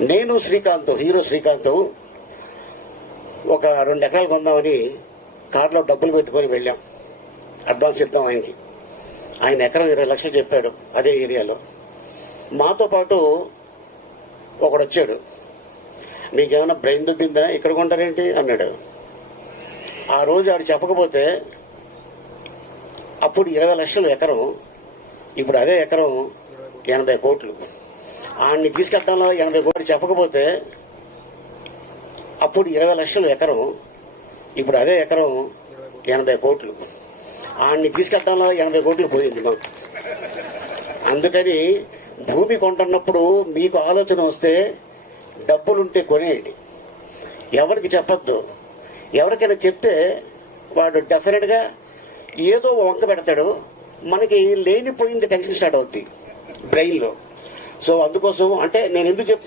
నేను శ్రీకాంత్, హీరో శ్రీకాంత్ ఒక 2 ఎకరాలు కొందామని కార్లో డబ్బులు పెట్టుకొని వెళ్ళాం. అడ్వాన్స్ ఇద్దాం ఆయనకి. ఆయన ఎకరం 20 లక్షలు చెప్పాడు అదే ఏరియాలో. మాతో పాటు ఒకడు వచ్చాడు. మీకేమైనా బ్రెయిన్ దుబ్బిందా, ఇక్కడ కొంటారేంటి అన్నాడు. ఆ రోజు ఆడు చెప్పకపోతే అప్పుడు 20 లక్షలు ఎకరం, ఇప్పుడు అదే ఎకరం 80 కోట్లు. ఆడిని తీసుకెళ్ళడంలో 80 కోట్లు చెప్పకపోతే అప్పుడు 20 లక్షలు ఎకరం, ఇప్పుడు అదే ఎకరం 80 కోట్లు. ఆడిని తీసుకెళ్ళడంలో 80 కోట్లు పోయింది మాకు. అందుకని భూమి కొంటున్నప్పుడు మీకు ఆలోచన వస్తే డబ్బులుంటే కొనేయండి, ఎవరికి చెప్పొద్దు. ఎవరికైనా చెప్తే వాడు డెఫినెట్గా ఏదో వంక పెడతాడు, మనకి లేనిపోయింది టెన్షన్ స్టార్ట్ అవుద్ది బ్రెయిన్లో. సో అందుకోసం అంటే నేను ఎందుకు చెప్తున్నా